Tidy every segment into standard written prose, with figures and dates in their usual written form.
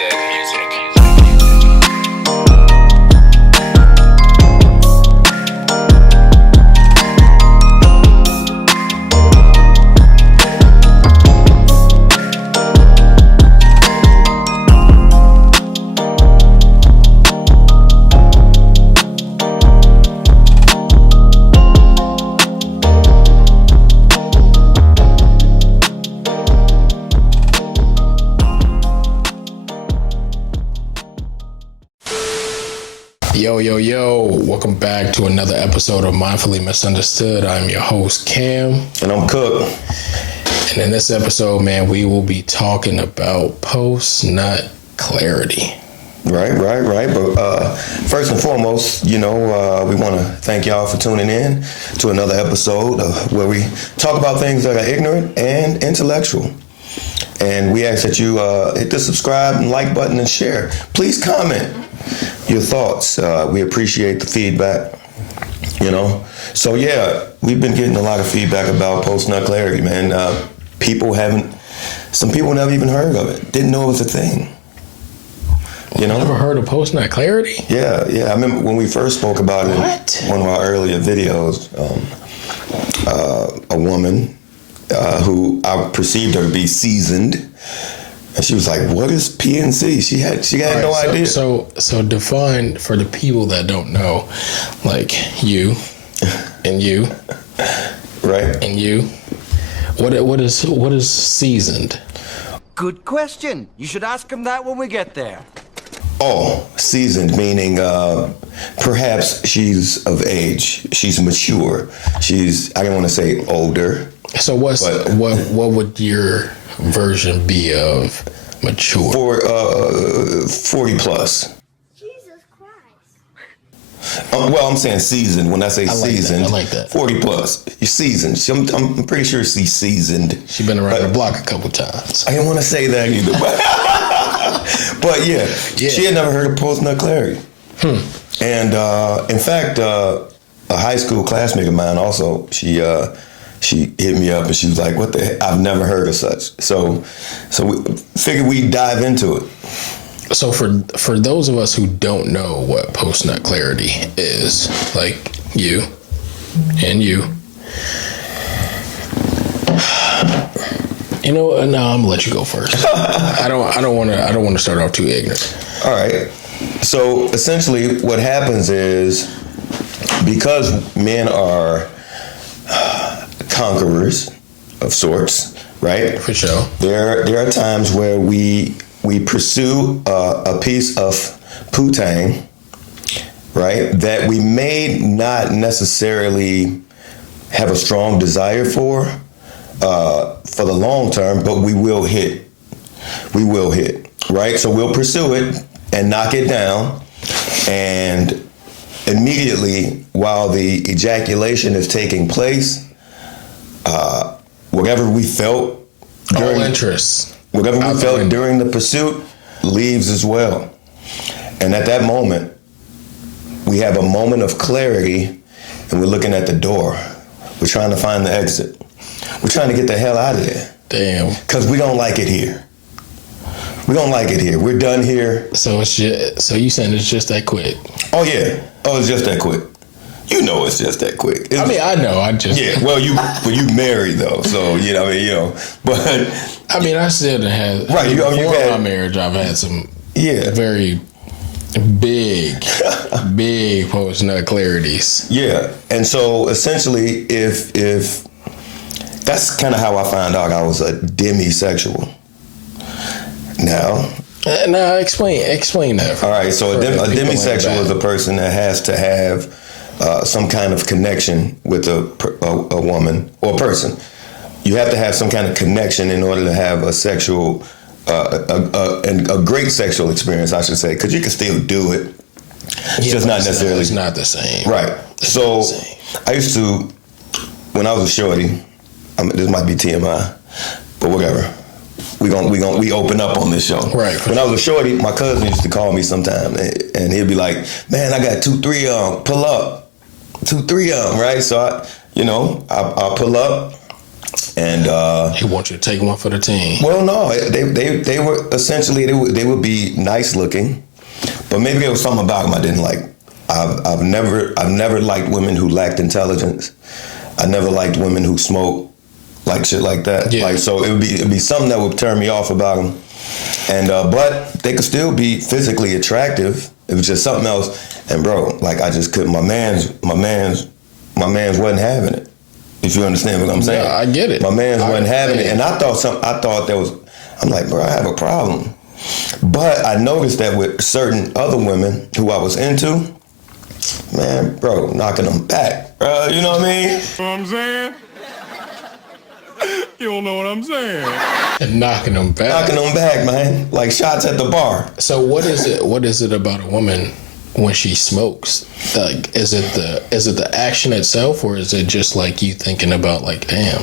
Music. Yo, welcome back to another episode of Mindfully Misunderstood. I'm your host, Cam. And I'm Cook. And in this episode, man, we will be talking about post-nut clarity. Right. But first and foremost, we want to thank y'all for tuning in to another episode where we talk about things that are ignorant and intellectual. And we ask that you hit the subscribe and like button and share. Please comment your thoughts. We appreciate the feedback, So, we've been getting a lot of feedback about post-nut clarity, man. Some people never even heard of it. Didn't know it was a thing. Never heard of post-nut clarity? Yeah. I remember when we first spoke about it in one of our earlier videos, a woman who I perceived her to be seasoned. And she was like, "What is PNC?" She had no idea. So define for the people that don't know, like you, and you, right, and you. What is seasoned? Good question. You should ask him that when we get there. Oh, seasoned meaning perhaps she's of age. She's mature. I don't want to say older. So what would your version be of mature? For 40 plus. Jesus Christ. I'm saying seasoned. When I say seasoned, I like that. 40 plus. You're seasoned. I'm pretty sure she's seasoned. She's been around the block a couple times. I didn't want to say that either. But yeah, she had never heard of post-nut clarity. And in fact, a high school classmate of mine also, she hit me up and she was like, "What the heck? I've never heard of such." So we figured we'd dive into it. So for those of us who don't know what post-nut clarity is, like you and you, no, I'm gonna let you go first. I don't want to start off too ignorant. All right. So essentially, what happens is because men are conquerors of sorts, right? For sure. There are times where we pursue a piece of putang, right, that we may not necessarily have a strong desire for the long term, but we will hit, right? So we'll pursue it and knock it down, and immediately while the ejaculation is taking place, whatever we felt during during the pursuit leaves as well. And at that moment, we have a moment of clarity, and we're looking at the door. We're trying to find the exit. We're trying to get the hell out of there. Damn. Because we don't like it here. We're done here. So you saying it's just that quick? Oh, yeah. Oh, it's just that quick. You know it's just that quick. I know. Yeah, well, you married, though, so, but... I still had... Right, before my marriage, I've had some very big post-nut clarities. Yeah, and so, essentially, if that's kind of how I found out I was a demisexual. Now, explain that. All right, so a demisexual is a person that has to have some kind of connection with a woman or person. You have to have some kind of connection in order to have a sexual, a great sexual experience, I should say, because you can still do it. It's just not necessarily. It's not the same. Right. So I used to, when I was a shorty, this might be TMI, but whatever. We open up on this show. Right. When I was a shorty, my cousin used to call me sometime, and he'd be like, "Man, I got 2-3 of them. Pull up, 2-3 of them." Right. So I'll pull up, And He wants you to take one for the team. well, no, they were essentially they would be nice looking, but maybe there was something about them I didn't like. I've never liked women who lacked intelligence. I never liked women who smoke, like shit like that. Yeah. Like, so it'd be something that would turn me off about them. And but they could still be physically attractive. It was just something else. And bro, like I just couldn't. My man's wasn't having it. If you understand what I'm saying. Yeah, I get it. My man's wasn't having it, yeah. and I thought there was. I'm like, bro, I have a problem. But I noticed that with certain other women who I was into, man, bro, knocking them back, bro. You know what I mean? You know what I'm saying? You don't know what I'm saying. And knocking them back. Knocking them back, man. Like shots at the bar. So what is it? What is it about a woman when she smokes? Like, is it the action itself, or is it just like you thinking about like, damn,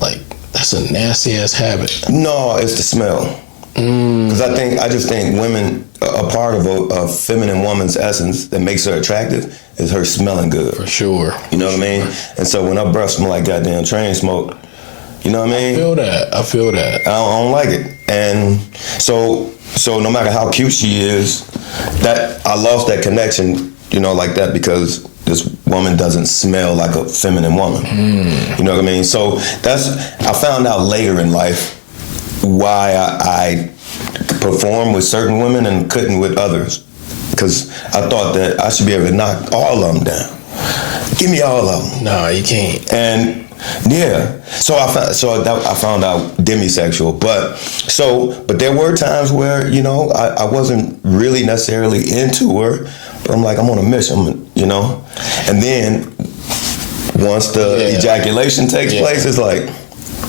like that's a nasty ass habit? No, it's the smell. Because I just think women, a part of a feminine woman's essence that makes her attractive is her smelling good. For sure. You know what I mean? And so when her breath smell like goddamn train smoke, you know what I mean? I feel that. I don't like it. And so no matter how cute she is, that I lost that connection, you know, like that because this woman doesn't smell like a feminine woman. You know what I mean? So I found out later in life why I perform with certain women and couldn't with others. Because I thought that I should be able to knock all of them down. Give me all of them. No, you can't. And yeah, so I found out demisexual, but there were times where, you know, I wasn't really necessarily into her, but I'm like, I'm on a mission, you know, and then once the ejaculation takes place, it's like.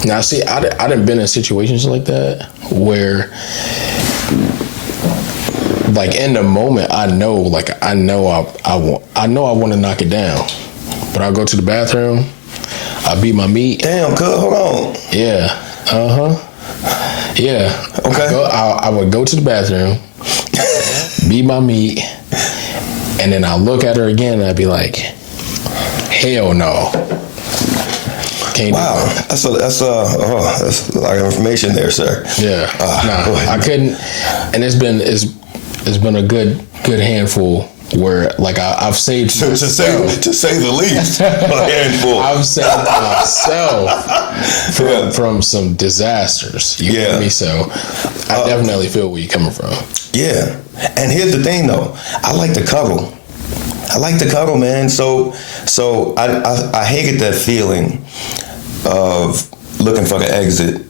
Now, see, I done been in situations like that where, like in the moment, I know I want to knock it down, but I'll go to the bathroom. I beat my meat. Damn, cuz, hold on. Yeah. Yeah. Okay. I would go to the bathroom, beat my meat, and then I'll look at her again and I'd be like, hell no. Can't Wow, do that. that's a lot of information there, sir. Yeah. I couldn't, and it's been a good handful where like I've saved To say the least, a handful. I've saved myself from some disasters. You feel me? So I definitely feel where you're coming from. Yeah, and here's the thing though, I like to cuddle. Man. So I hated that feeling of looking for the exit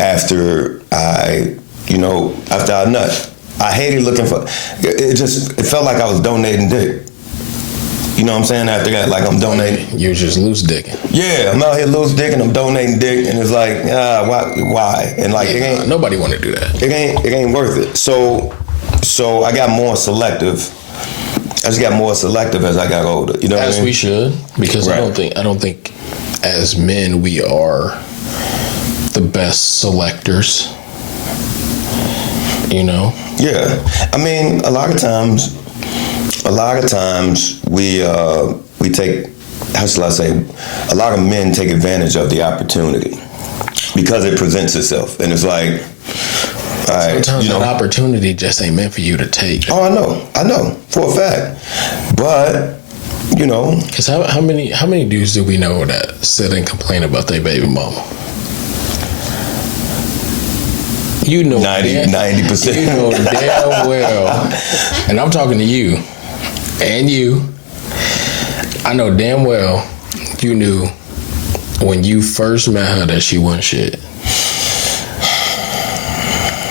after I nut. I hated looking for it. It felt like I was donating dick. You know what I'm saying? After that, like I'm donating. You're just loose dicking. Yeah, I'm out here loose dicking. I'm donating dick, and it's like, why? And like, it ain't. Nobody want to do that. It ain't worth it. So I got more selective. I just got more selective as I got older. You know what I mean? As we should, because Right. I don't think as men we are the best selectors. You know? Yeah, I mean, a lot of times we take, how shall I say, a lot of men take advantage of the opportunity because it presents itself, and it's like, all right, Sometimes you know, an opportunity just ain't meant for you to take. oh, I know for a fact, but you know, Because how many dudes do we know that sit and complain about their baby mama? You know 90%. You know damn well, and I'm talking to you, and you. I know damn well you knew when you first met her that she wasn't shit.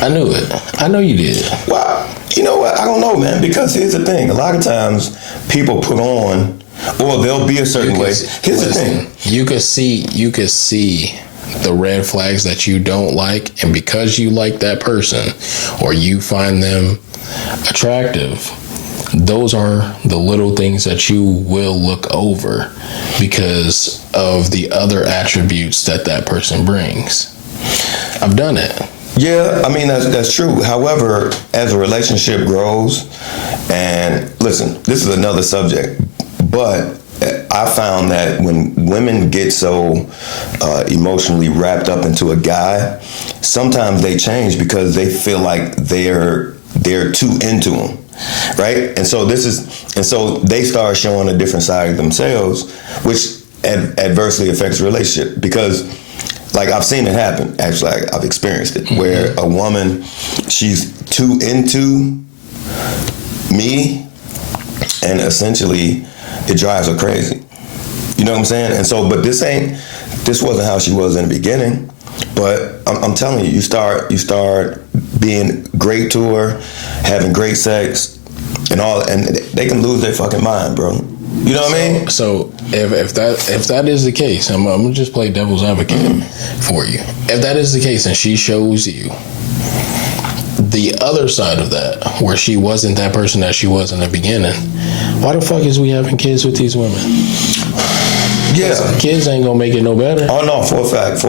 I knew it. I know you did. well, you know what? I don't know, man, because here's the thing: a lot of times people put on, or they'll be a certain way. Here's the thing: You could see the red flags that you don't like, and because you like that person or you find them attractive, those are the little things that you will look over because of the other attributes that person brings. I've done it. yeah, I mean that's true. However, as a relationship grows, and listen, this is another subject, but I found that when women get so emotionally wrapped up into a guy, sometimes they change because they feel like they're too into him, right? And so they start showing a different side of themselves, which adversely affects the relationship. Because, like, I've seen it happen. Actually, I've experienced it, where a woman, she's too into me, and essentially it drives her crazy. You know what I'm saying? And so, but this wasn't how she was in the beginning. But I'm telling you, you start being great to her, having great sex, and they can lose their fucking mind, bro. You know what I mean? So if that is the case, I'm gonna just play devil's advocate for you. If that is the case, and she shows you the other side of that, where she wasn't that person that she was in the beginning, why the fuck is we having kids with these women? Yeah, kids ain't gonna make it no better. Oh no, for a fact.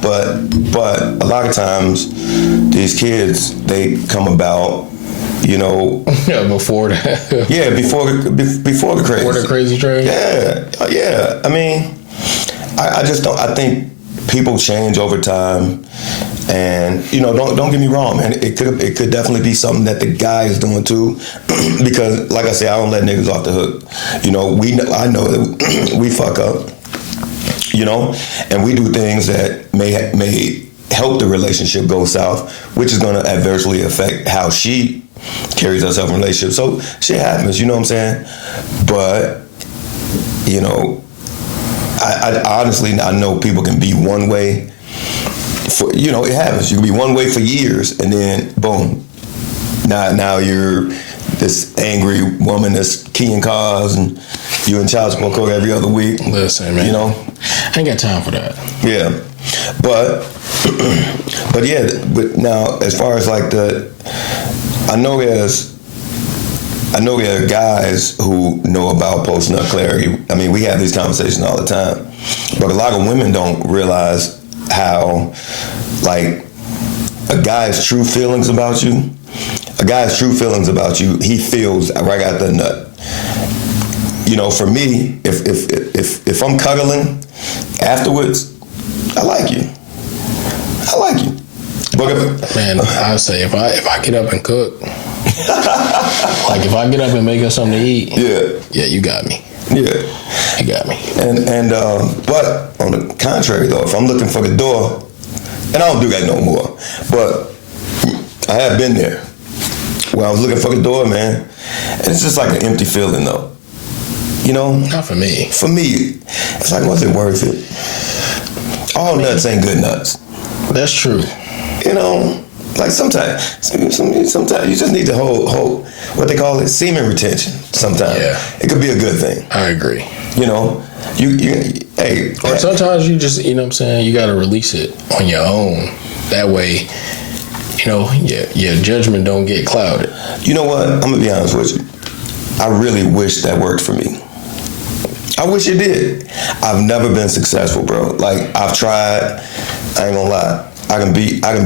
But a lot of times these kids, they come about, you know, before that. Yeah, before the crazy. Before the crazy train. Yeah. I mean, I just don't. I think people change over time, and you know, don't get me wrong, man. It could definitely be something that the guy is doing too, because like I say, I don't let niggas off the hook. You know, I know that we fuck up, you know, and we do things that may help the relationship go south, which is going to adversely affect how she carries herself in a relationship. So shit happens, you know what I'm saying? But you know, I honestly, I know people can be one way. You know, it happens. You can be one way for years, and then boom, now you're this angry woman that's keying cars, and you in child support court every other week. Listen, man. You know, I ain't got time for that. Yeah, but now as far as like I know there are guys who know about post-nut clarity. I mean, we have these conversations all the time, but a lot of women don't realize how, like, a guy's true feelings about you, he feels right out the nut. You know, for me, if I'm cuddling afterwards, I like you. But man, I say if I get up and cook, like if I get up and make us something to eat, yeah, you got me. Yeah, you got me. And but on the contrary though, if I'm looking for the door, and I don't do that no more, but I have been there where I was looking for the door, man, and it's just like an empty feeling though. You know? Not for me. For me, it's like, was it worth it? All nuts ain't good nuts. That's true. You know, like sometimes you just need to hold what they call it, semen retention. Sometimes it could be a good thing. I agree. You know, hey. Or sometimes you just, you know what I'm saying, you got to release it on your own. That way, you know, your judgment don't get clouded. You know what? I'm gonna be honest with you. I really wish that worked for me. I wish it did. I've never been successful, bro. Like, I've tried. I ain't gonna lie. I can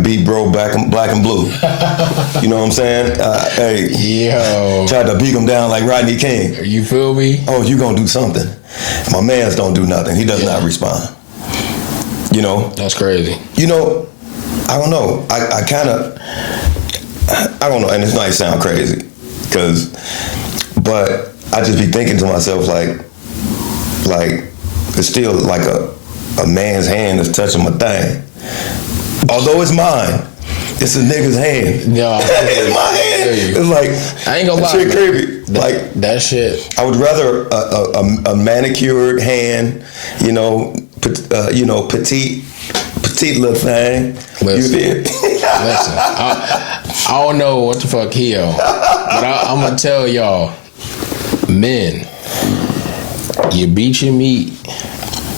beat bro black and blue. You know what I'm saying? Hey, yo, tried to beat him down like Rodney King. You feel me? Oh, you gonna do something? My man's don't do nothing. He does not respond. You know? That's crazy. You know, I don't know. I don't know, and this might sound crazy, but I just be thinking to myself like it's still like a man's hand that's touching my thing. Although it's mine, it's a nigga's hand. Yeah, it's my hand. It's like, I ain't gonna lie, shit creepy. Like that shit. I would rather a manicured hand, you know, petite little thing. Listen, I don't know what the fuck he on, but I'm gonna tell y'all, men, you beat your meat.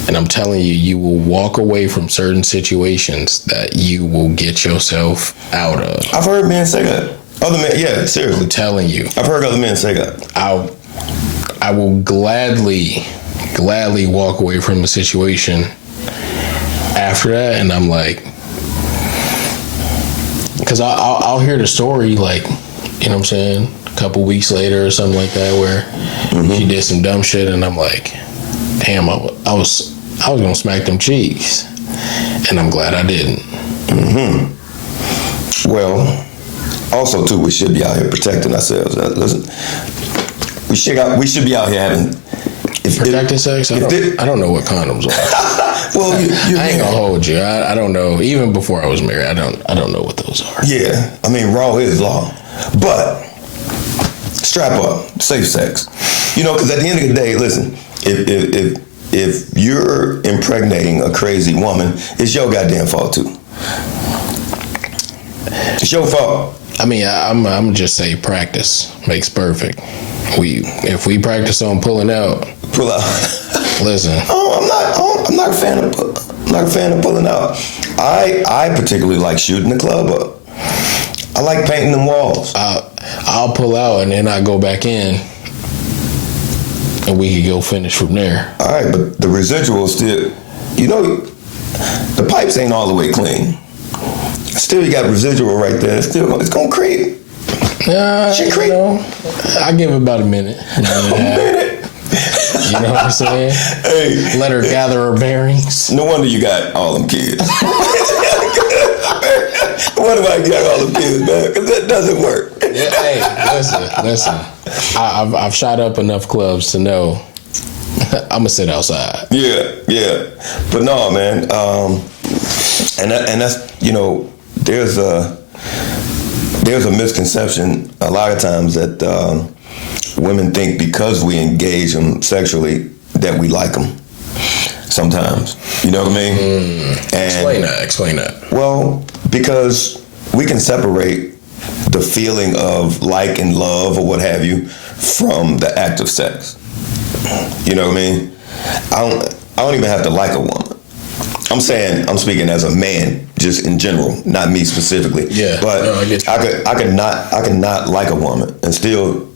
And I'm telling you, you will walk away from certain situations that you will get yourself out of. I've heard men say that. Other men, yeah, seriously. I'm telling you. I've heard other men say that. I will gladly walk away from the situation after that, and I'm like, because I'll hear the story, like, you know what I'm saying? couple weeks later or something like that, where she did some dumb shit, and I'm like, damn, I was gonna smack them cheeks, and I'm glad I didn't. Well, also too, we should be out here protecting ourselves. Listen, we should be out here having Protecting sex? I don't know what condoms are. Well, I ain't gonna hold you. I don't know. Even before I was married, I don't know what those are. Yeah, I mean, raw is law, but strap up, safe sex. You know, because at the end of the day, listen, if you're impregnating a crazy woman, it's your goddamn fault too. It's your fault. I mean, I'm gonna just say practice makes perfect. If we practice on pulling out, Pull out. listen. I'm not a fan of pulling out. I particularly like shooting the club up. I like painting them walls. I'll pull out and then I go back in, and we can go finish from there. All right, but the residual still, you know, the pipes ain't all the way clean. Still, you got residual right there. It's gonna creep. She creep. I give it about a minute. A minute. You know what I'm saying? Hey, Let her gather her bearings. no wonder you got all them kids. No wonder why you got all them kids, man. Because that doesn't work. Yeah, hey, listen. I've shot up enough clubs to know I'm gonna sit outside. Yeah. But no, man. And that's, you know, there's a misconception a lot of times that women think because we engage them sexually that we like them. Sometimes, you know what I mean? And Explain that. well, because we can separate the feeling of like and love or what have you from the act of sex. You know what I mean? I don't even have to like a woman. I'm speaking as a man, just in general, not me specifically. Yeah, but no, I get you. I could not like a woman and still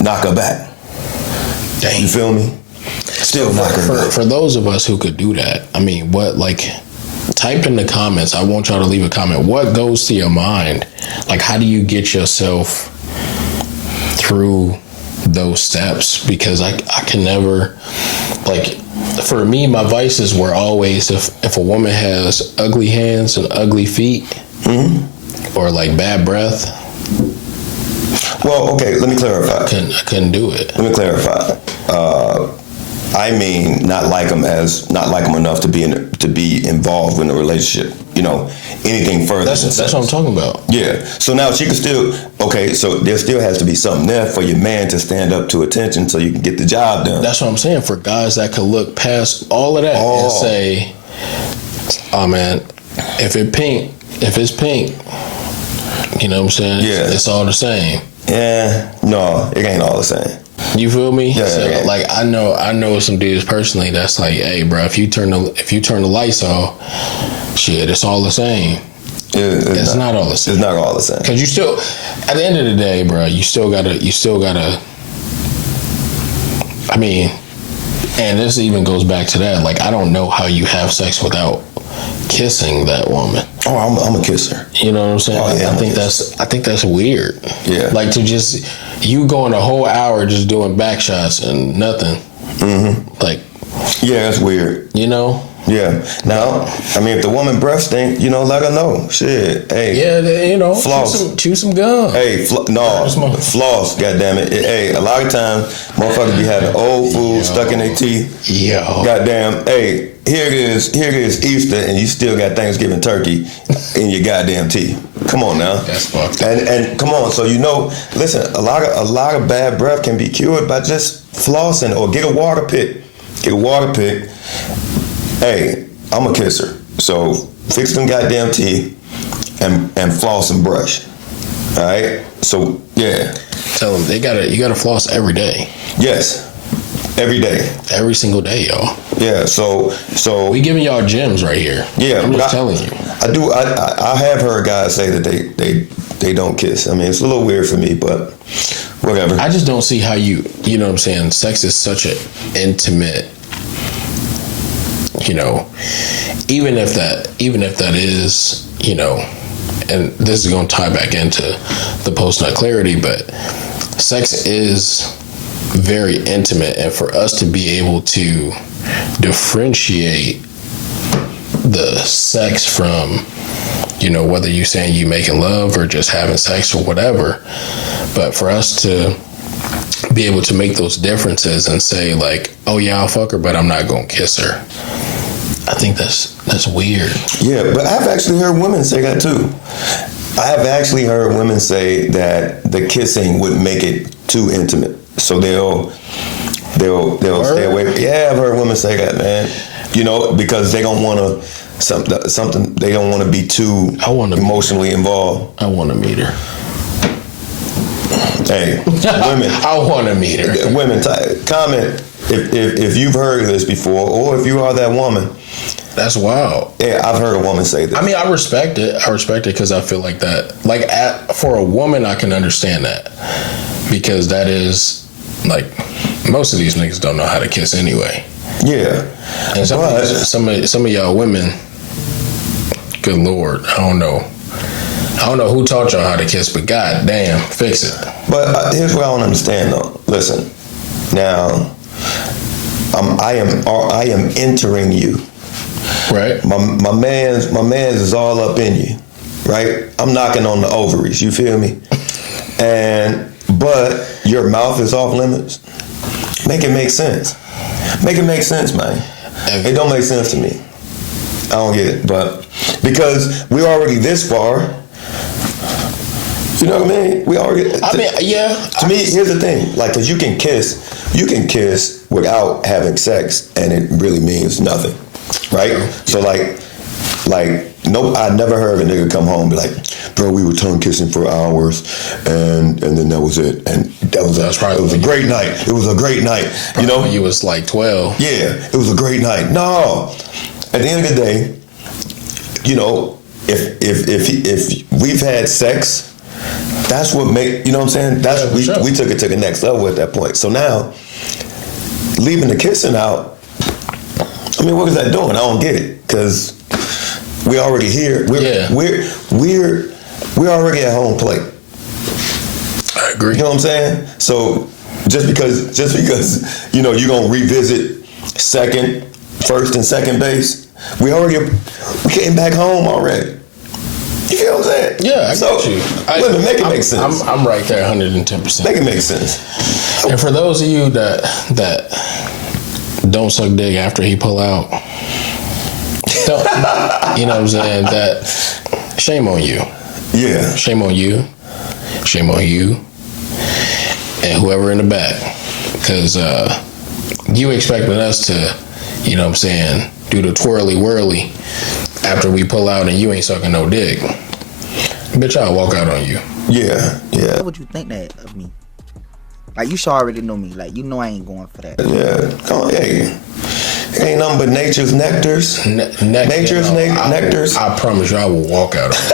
knock her back. Dang. You feel me? Still knock her back. For those of us who could do that, I mean, type in the comments. I want y'all to leave a comment. What goes to your mind? Like, how do you get yourself through those steps? Because I can never, like, for me, my vices were always if a woman has ugly hands and ugly feet, or like bad breath. Well, okay, let me clarify. I couldn't do it. Let me clarify. I mean, not like them enough to be involved in a relationship. You know, anything further. That's what I'm talking about. Yeah. So now she can still. Okay. So there still has to be something there for your man to stand up to attention, so you can get the job done. That's what I'm saying. For guys that could look past all of that and say, "Oh man, if it's pink, you know what I'm saying? Yeah. It's all the same." Yeah. No, it ain't all the same. You feel me? Yeah, So, yeah. like I know some dudes personally that's like, hey, bro, if you turn the lights off, shit, it's all the same. It's not all the same. It's not all the same. Cause you still, at the end of the day, bro, you still gotta. I mean, and this even goes back to that. Like, I don't know how you have sex without kissing that woman. Oh, I'm a kisser. You know what I'm saying? Oh, yeah, I think that's weird. Yeah. Like to just you going a whole hour just doing back shots and nothing. Mm-hmm. Like, yeah, that's weird. you know? Yeah. Now, I mean, if the woman breath stink, you know, let her know. Shit. Hey. Yeah, you know, Floss. chew some gum. Hey, floss, goddammit. Hey, a lot of times, motherfuckers be having old food stuck in their teeth. Yo. Goddamn, hey, here it is Easter, and you still got Thanksgiving turkey in your goddamn teeth. Come on now. That's fucked up. And come on, so you know, listen, a lot of bad breath can be cured by just flossing or get a water pick. Hey, I'm a kisser, so fix them goddamn teeth and floss and brush. All right, so yeah. Tell them you gotta floss every day. Yes, every day. Every single day, y'all. Yeah, so We giving y'all gems right here. yeah. I'm but just telling you. I have heard guys say that they don't kiss. I mean, it's a little weird for me, but whatever. I just don't see how you know what I'm saying? Sex is such an intimate, you know, even if that is, you know, and this is going to tie back into the post-nut clarity, but sex is very intimate, and for us to be able to differentiate the sex from, you know, whether you're saying you making love or just having sex or whatever, but for us to be able to make those differences and say like, oh yeah, I'll fuck her, but I'm not gonna kiss her. I think that's weird. Yeah, but I've actually heard women say that too. I have actually heard women say that the kissing would make it too intimate, so they'll stay away. Yeah, I've heard women say that, man. You know, because they don't want to something. They don't want to be too emotionally involved. I want to meet her. Hey, women. I want to meet her. Women, comment if you've heard this before, or if you are that woman. That's wild. Yeah, I've heard a woman say this. I mean, I respect it. I respect it because I feel like that. Like, for a woman, I can understand that, because that is like, most of these niggas don't know how to kiss anyway. Yeah, and some of y'all women, good Lord, I don't know who taught y'all how to kiss, but god damn, fix it. But here's what I don't understand though. Listen, now, I am entering you. Right. My man's is all up in you, right? I'm knocking on the ovaries. You feel me? But your mouth is off limits. Make it make sense. Make it make sense, man. It don't make sense to me. I don't get it, but because we're already this far, you know what I mean? We already. Yeah. To me, here's the thing. Like, cause you can kiss without having sex, and it really means nothing. Right? So like no, I never heard a nigga come home and be like, bro, we were tongue kissing for hours and then that was it. And it was a great night. It was a great night. You know? You was like 12. Yeah, it was a great night. No. At the end of the day, you know, if we've had sex, that's what make, you know what I'm saying? We took it to the next level at that point. So now, leaving the kissing out, I mean, what is that doing? I don't get it, because we already here. We're already at home plate. I agree. You know what I'm saying? So just because you know you're gonna revisit first and second base, we came back home already. You feel what I'm saying? Yeah, I get you. Women, make it make sense. I'm right there, 110%. Make it make sense. And for those of you that don't suck dick after he pull out, don't, you know what I'm saying? That shame on you. Yeah. Shame on you. Shame on you. And whoever in the back, because you expecting us to, you know what I'm saying, do the twirly whirly after we pull out and you ain't sucking no dick. Bitch, I'll walk out on you. Yeah. What would you think that of me? Like, you should already know me. Like, you know I ain't going for that. Yeah. Come on, hey. Ain't nothing but nature's nectars. Nectars. I promise you, I will walk out on you.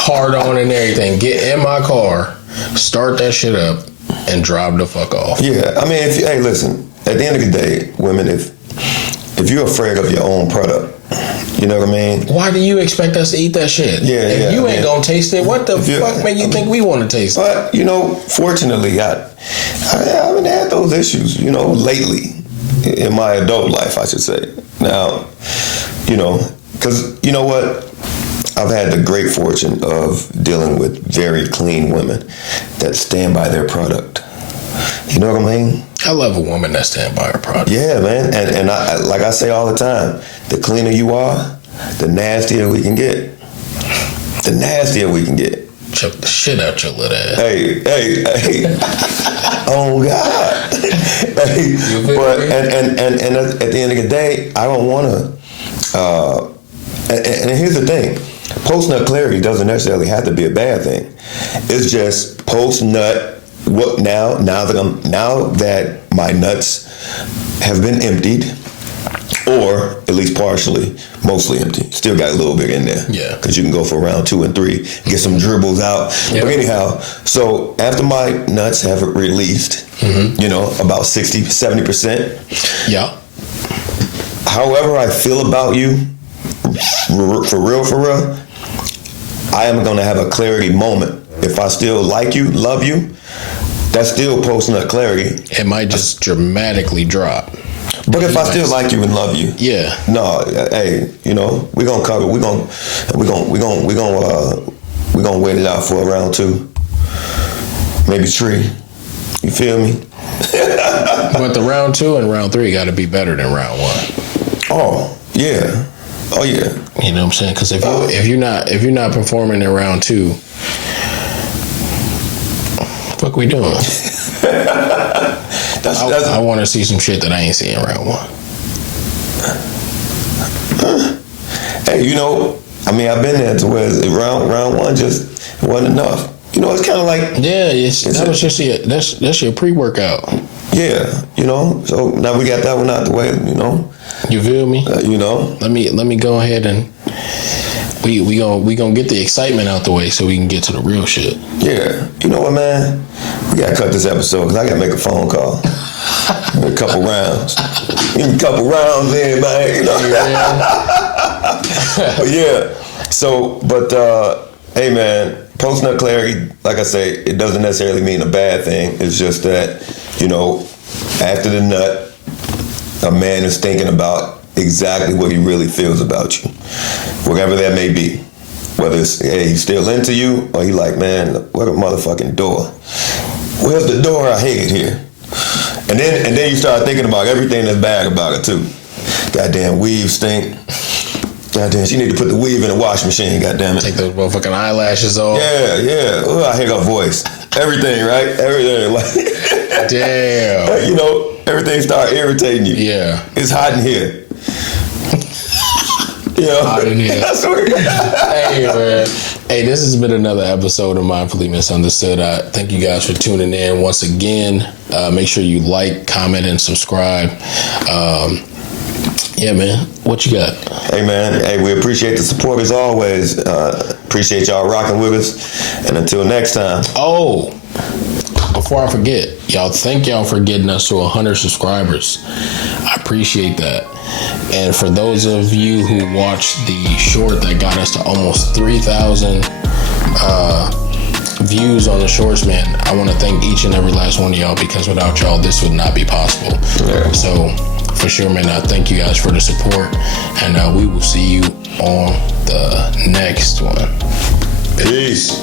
Hard on and everything. Get in my car, start that shit up, and drive the fuck off. Yeah. I mean, hey, listen. At the end of the day, women, if you're afraid of your own product, you know what I mean? Why do you expect us to eat that shit? Yeah, if you ain't gonna taste it, what the fuck make you think we want to taste it? But, you know, fortunately, I haven't had those issues, you know, lately in my adult life, I should say. Now, you know, because, you know what? I've had the great fortune of dealing with very clean women that stand by their product. You know what I mean? I love a woman that stand by her product. Yeah, man. And I, like I say all the time, the cleaner you are, the nastier we can get. The nastier we can get. Choke the shit out your little ass. Hey. Oh God. Hey, but and at the end of the day, I don't want to. And here's the thing: post-nut clarity doesn't necessarily have to be a bad thing. It's just post-nut. What now? Now that my nuts have been emptied, or at least partially, mostly empty. Still got a little bit in there. Yeah. Because you can go for round 2 and 3, get some dribbles out. Yep. But anyhow, so after my nuts have released, you know, about 60, 70%. Yeah. However I feel about you, for real, I am going to have a clarity moment. If I still like you, love you, that's still post-nut clarity. It might just dramatically drop. But if I still like you and love you, Yeah. no, hey, you know, we're gonna cover. We're gonna wait it out for round 2, maybe 3. You feel me? But the round 2 and round 3 got to be better than round 1. Oh yeah, oh yeah. You know what I'm saying? Because if you're not performing in round 2, what we doing? I want to see some shit that I ain't seeing in round 1. Hey, you know, I mean, I've been there to where round 1 just wasn't enough. You know, it's kind of like that's your pre-workout. Yeah, you know. So now we got that one out the way. You know. You feel me? You know. Let me go ahead and we gonna get the excitement out the way so we can get to the real shit. Yeah. You know what, man? We gotta cut this episode because I gotta make a phone call. A couple rounds. Give me a couple rounds in, man. You know? But yeah. So, but hey, man, post-nut clarity, like I say, it doesn't necessarily mean a bad thing. It's just that, you know, after the nut, a man is thinking about exactly what he really feels about you, whatever that may be. Whether it's, hey, he's still into you, or he like, man, what a motherfucking door. Where's the door? I hate it here. And then you start thinking about everything that's bad about it too. Goddamn weave stink. Goddamn, she need to put the weave in the washing machine. Goddamn it. Take those motherfucking eyelashes off. Yeah. Oh, I hate her voice. Everything, right? Everything. Like, damn. You know, everything start irritating you. Yeah. It's hot in here. You know, Hot in here. I swear to God. Hey, man. Hey, this has been another episode of Mindfully Misunderstood. Thank you guys for tuning in once again. Make sure you like, comment, and subscribe. Yeah, man. What you got? Hey, man. Hey, we appreciate the support as always. Appreciate y'all rocking with us. And until next time. Oh, before I forget, thank y'all for getting us to 100 subscribers. I appreciate that. And for those of you who watched the short that got us to almost 3,000 views on the shorts, man, I want to thank each and every last one of y'all, because without y'all, this would not be possible. Yeah. So, for sure, man, I thank you guys for the support, and we will see you on the next one. Peace.